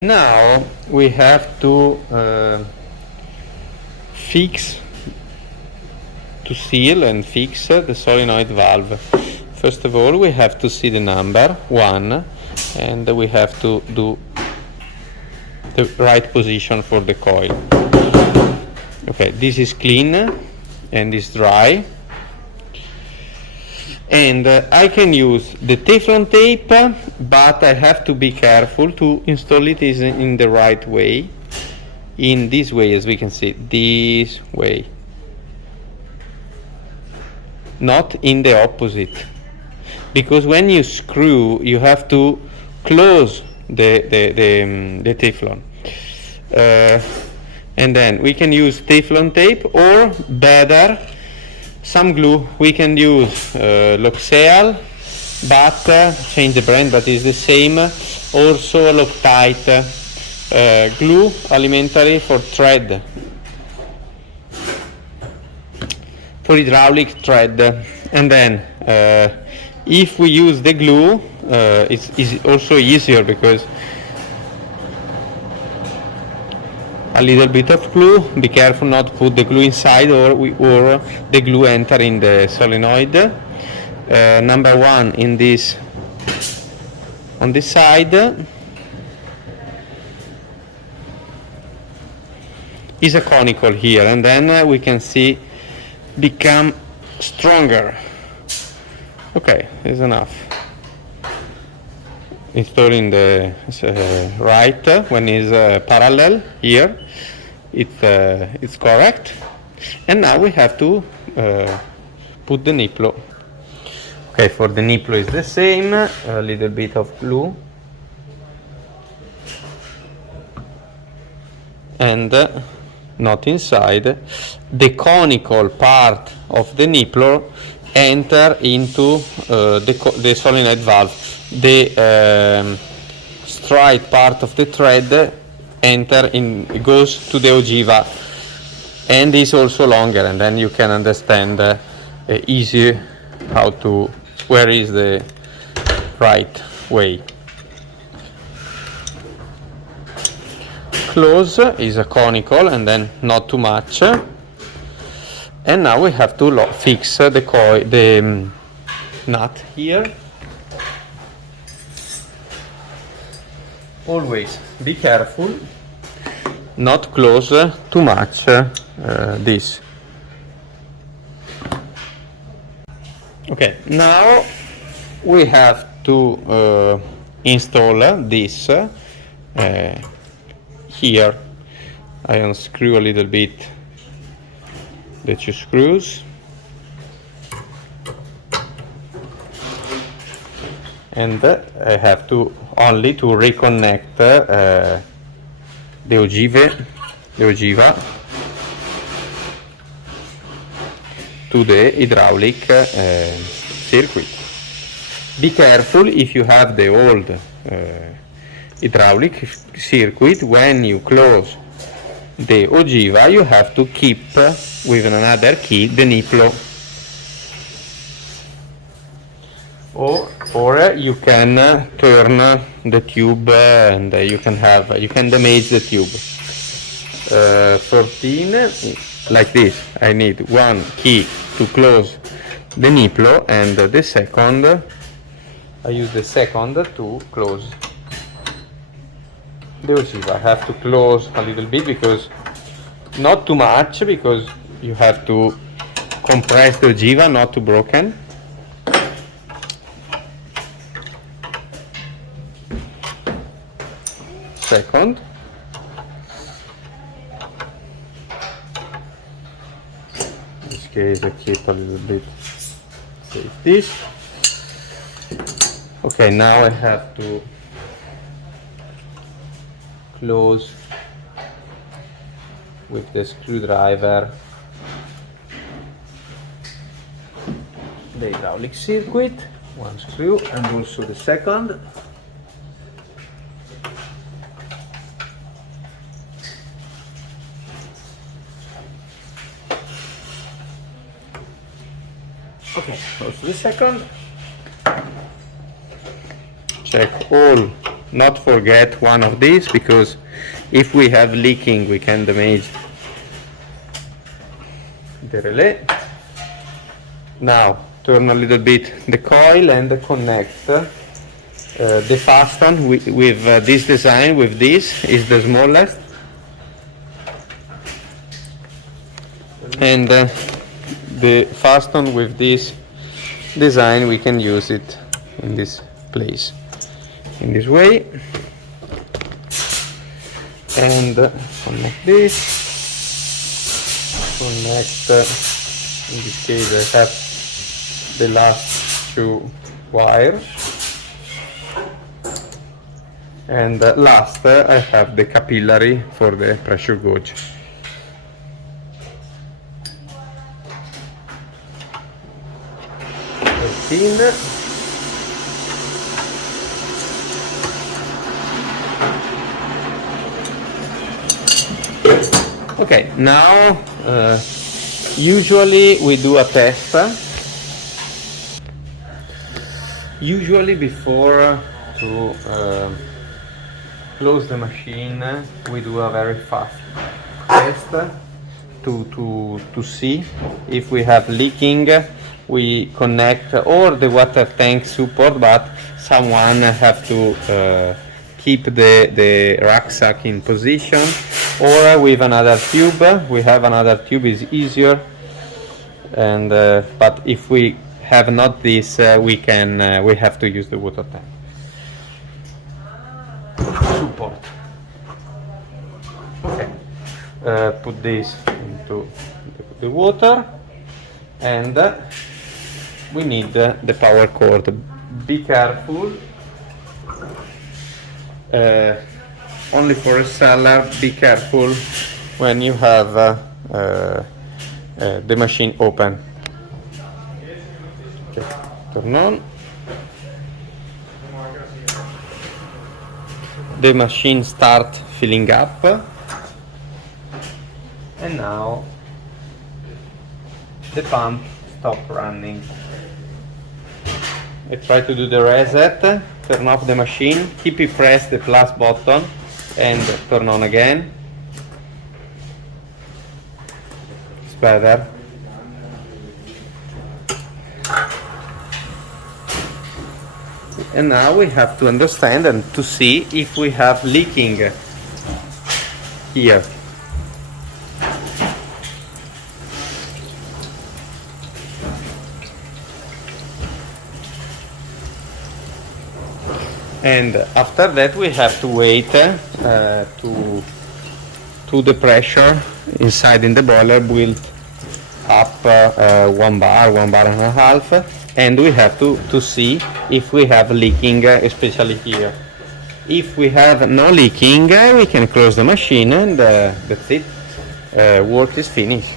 Now we have to seal and fix the solenoid valve. First of all, we have to see the number 1, and we have to do the right position for the coil. Okay, this is clean and is dry. And I can use the Teflon tape, but I have to be careful to install it in the right way. In this way, as we can see, this way. Not in the opposite. Because when you screw, you have to close the Teflon. And then we can use Teflon tape, or better, some glue. We can use L'Occitane, but change the brand, but it's the same. Also Loctite glue alimentary for thread, for hydraulic thread. And then if we use the glue, it's also easier because a little bit of glue. Be careful not to put the glue inside, or the glue enter in the solenoid. Number 1 in this, on this side, is a conical here, and then we can see become stronger. Okay, is enough. Installing the right when is parallel here, it's correct. And now we have to put the nipple. Okay, for the nipple is the same, a little bit of glue, and not inside. The conical part of the nipple enter into the solenoid valve. The straight part of the thread goes to the ogiva, and is also longer, and then you can understand easy where is the right way. Close is a conical, and then not too much. And now we have to fix the nut here. Always be careful not close too much this. Okay, now we have to install this here. I unscrew a little bit the 2 screws, and I have to only to reconnect the ogiva to the hydraulic circuit. Be careful if you have the old hydraulic circuit. When you close the ogiva, you have to keep with another key the nipple, or you can turn the tube, and you can damage the tube. 14 like this. I need 1 key to close the nipple, and the second, I use the second to close the ogiva. I have to close a little bit, because not too much, because you have to compress the ogiva not to broken. Second, in this case I keep a little bit safety. Okay, now I have to close with the screwdriver the hydraulic circuit, 1 screw, and also the second. Okay, also the second. Check all not forget one of these, because if we have leaking we can damage the relay. Now turn a little bit the coil and connect the fasten with this design. With this is the smallest, and the fasten with this design we can use it in this place, in this way, and connect this, connect in this case I have the last two wires, and last I have the capillary for the pressure gauge. Okay, now usually we do a test. Usually before to close the machine we do a very fast test to see if we have leaking. We connect or the water tank support, but someone have to keep the rucksack in position, or with another tube. We have another tube, is easier, and but if we have not this, we have to use the water tank support. Okay, put this into the water, and we need the power cord. Be careful, only for a seller, be careful when you have the machine open. Okay, turn on. The machine start filling up, and now the pump stop running. I try to do the reset, turn off the machine, keep it pressed the plus button, and turn on again. It's better. And now we have to understand and to see if we have leaking here. And after that we have to wait to the pressure inside in the boiler build up 1 bar, 1.5 bars, and we have to see if we have leaking, especially here. If we have no leaking, we can close the machine, and that's it. Work is finished.